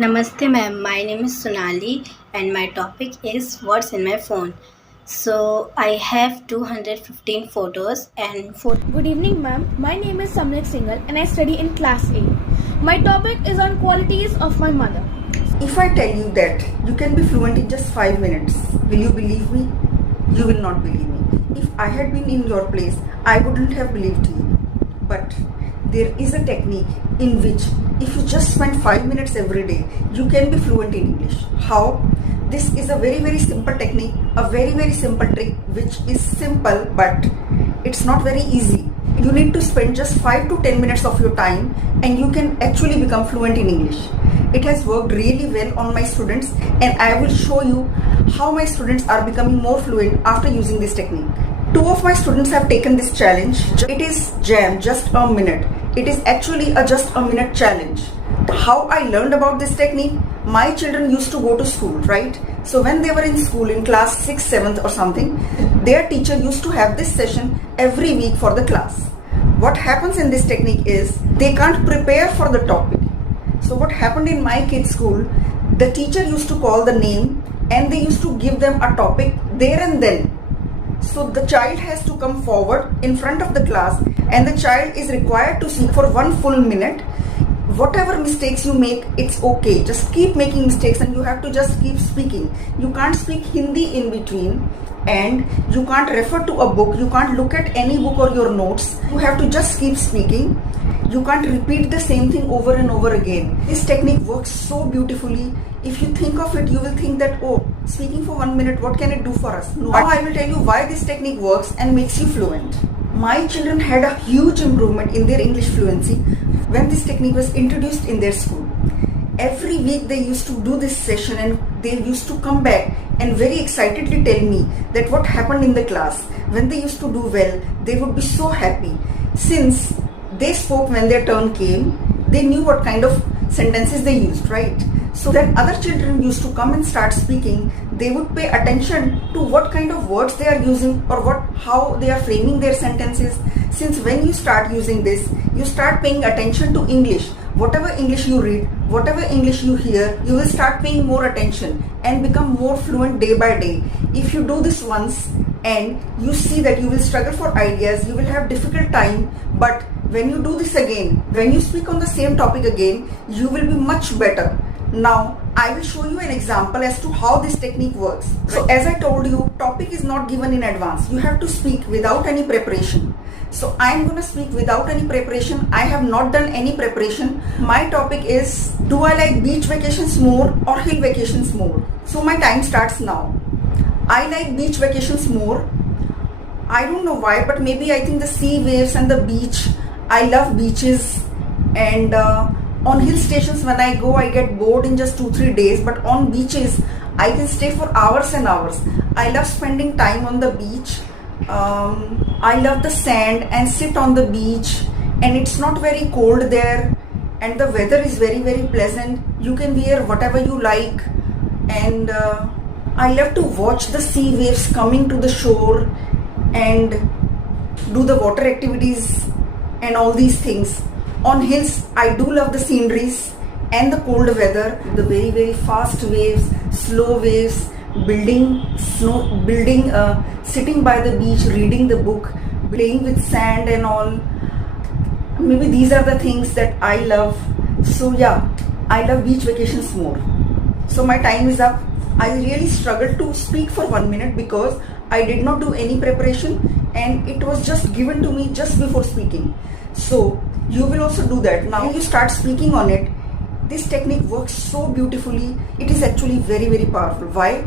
Namaste ma'am, my name is Sonali and my topic is what's in my phone. So I have 215 photos and Good evening, ma'am. My name is Samlik Singhal and I study in class A. My topic is on qualities of my mother. If I tell you that you can be fluent in just 5 minutes, will you believe me? You will not believe me. If I had been in your place, I wouldn't have believed you. But there is a technique in which if you just spend 5 minutes every day, you can be fluent in English. How? This is a very simple technique, a very simple trick which is simple but it's not very easy. You need to spend just 5 to 10 minutes of your time and you can actually become fluent in English. It has worked really well on my students and I will show you how my students are becoming more fluent after using this technique. Two of my students have taken this challenge. It is JAM, just a minute. It is actually a just a minute challenge. How I learned about this technique? My children used to go to school, right? So when they were in school in class 6th, 7th or something, their teacher used to have this session every week for the class. What happens in this technique is they can't prepare for the topic. So what happened in my kids' school, the teacher used to call the name and they used to give them a topic there and then. So the child has to come forward in front of the class and the child is required to speak for 1 full minute. Whatever mistakes you make, it's okay. Just keep making mistakes and you have to just keep speaking. You can't speak Hindi in between and you can't refer to a book. You can't look at any book or your notes. You have to just keep speaking. You can't repeat the same thing over and over again. This technique works so beautifully. If you think of it, you will think that, oh, speaking for 1 minute, what can it do for us? No. Now I will tell you why this technique works and makes you fluent. My children had a huge improvement in their English fluency when this technique was introduced in their school. Every week they used to do this session and they used to come back and very excitedly tell me that what happened in the class. When they used to do well, they would be so happy. Since they spoke when their turn came, they knew what kind of sentences they used, right? So that other children used to come and start speaking, they would pay attention to what kind of words they are using or how they are framing their sentences. Since when you start using this, you start paying attention to English. Whatever English you read, whatever English you hear, you will start paying more attention and become more fluent day by day. If you do this once and you see that you will struggle for ideas, you will have difficult time, but when you do this again, when you speak on the same topic again, you will be much better. Now, I will show you an example as to how this technique works. So as I told you, topic is not given in advance. You have to speak without any preparation. So I am going to speak without any preparation. I have not done any preparation. My topic is, do I like beach vacations more or hill vacations more? So my time starts now. I like beach vacations more. I don't know why, but maybe I think the sea waves and the beach. I love beaches and on hill stations when I go, I get bored in just 2-3 days, but on beaches I can stay for hours and hours. I love spending time on the beach. I love the sand and sit on the beach, and it's not very cold there and the weather is very pleasant. You can wear whatever you like, and I love to watch the sea waves coming to the shore and do the water activities and all these things. On hills, I do love the sceneries and the cold weather, the very fast waves, slow waves, sitting by the beach, reading the book, playing with sand and all. Maybe these are the things that I love. So yeah, I love beach vacations more. So my time is up. I really struggled to speak for 1 minute because I did not do any preparation and it was just given to me just before speaking. So you will also do that. Now you start speaking on it. This technique works so beautifully. It is actually very powerful. Why?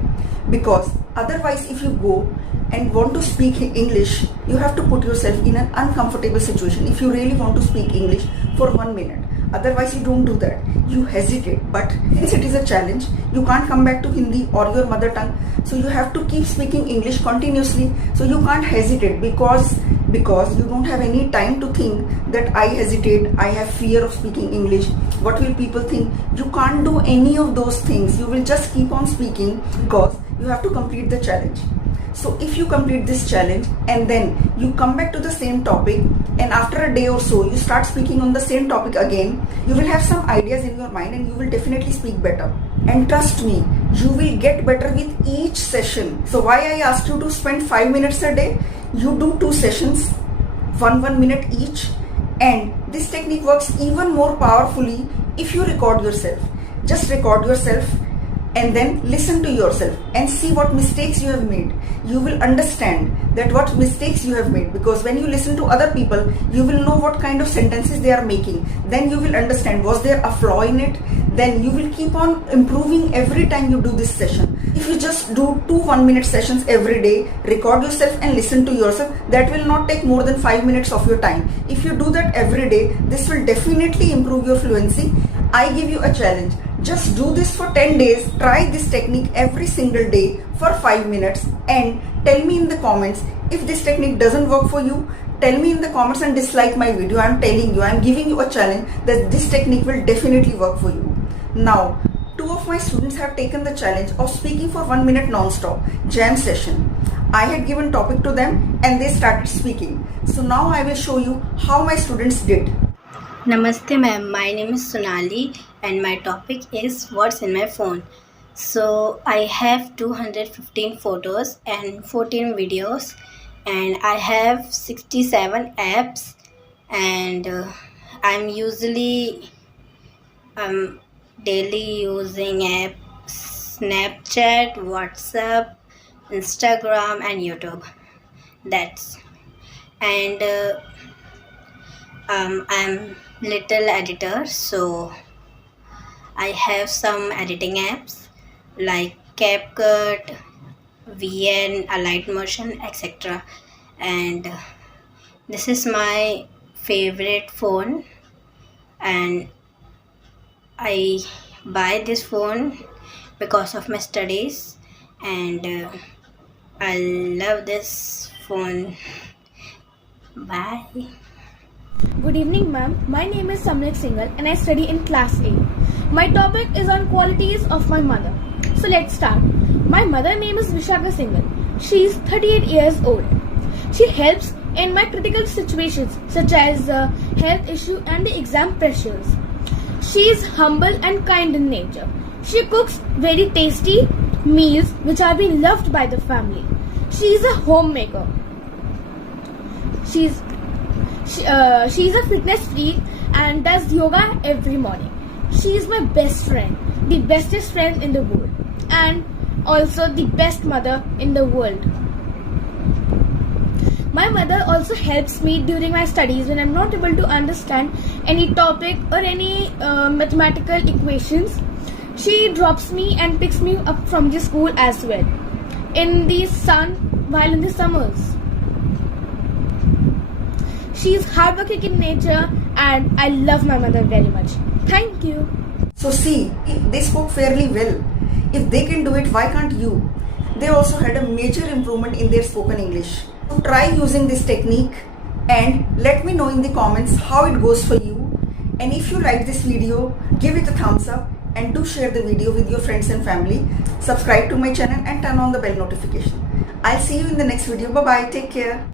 Because otherwise if you go and want to speak English, you have to put yourself in an uncomfortable situation if you really want to speak English for 1 minute. Otherwise you don't do that. You hesitate. But since it is a challenge, you can't come back to Hindi or your mother tongue. So you have to keep speaking English continuously. So you can't hesitate because you don't have any time to think that I hesitate, I have fear of speaking English, what will people think? You can't do any of those things. You will just keep on speaking because you have to complete the challenge. So if you complete this challenge and then you come back to the same topic, and after a day or so you start speaking on the same topic again, you will have some ideas in your mind and you will definitely speak better. And trust me, you will get better with each session. So why I asked you to spend 5 minutes a day? You do 2 sessions, 1 minute each, and this technique works even more powerfully if you record yourself. Just record yourself and then listen to yourself and see what mistakes you have made. You will understand that what mistakes you have made, because when you listen to other people, you will know what kind of sentences they are making. Then you will understand, was there a flaw in it? Then you will keep on improving every time you do this session. If you just do 2 1-minute sessions every day, record yourself and listen to yourself, that will not take more than 5 minutes of your time. If you do that every day, this will definitely improve your fluency. I give you a challenge. Just do this for 10 days. Try this technique every single day for 5 minutes and tell me in the comments if this technique doesn't work for you. Tell me in the comments and dislike my video. I'm telling you, I'm giving you a challenge that this technique will definitely work for you. Now, 2 of my students have taken the challenge of speaking for 1 minute non-stop jam session. I had given topic to them and they started speaking. So now I will show you how my students did. Namaste ma'am, my name is Sonali and my topic is what's in my phone. So I have 215 photos and 14 videos and I have 67 apps, and I'm usually daily using apps Snapchat, WhatsApp, Instagram and YouTube. That's and I'm little editor, so I have some editing apps like CapCut, VN, Alight Motion, etc. And this is my favorite phone, and I buy this phone because of my studies, and I love this phone. Bye. Good evening, ma'am. My name is Samlik Singhal and I study in class A. My topic is on qualities of my mother. So let's start. My mother name is Vishaka Singhal. She is 38 years old. She helps in my critical situations such as health issue and the exam pressures. She is humble and kind in nature. She cooks very tasty meals which are being loved by the family. She is a homemaker. She is a fitness freak and does yoga every morning. She is my best friend, the bestest friend in the world, and also the best mother in the world. My mother also helps me during my studies when I'm not able to understand any topic or any mathematical equations. She drops me and picks me up from the school as well in the sun while in the summers. She is hardworking in nature and I love my mother very much. Thank you. So see, they spoke fairly well. If they can do it, why can't you? They also had a major improvement in their spoken English. So try using this technique and let me know in the comments how it goes for you. And if you like this video, give it a thumbs up and do share the video with your friends and family. Subscribe to my channel and turn on the bell notification. I'll see you in the next video. Bye bye. Take care.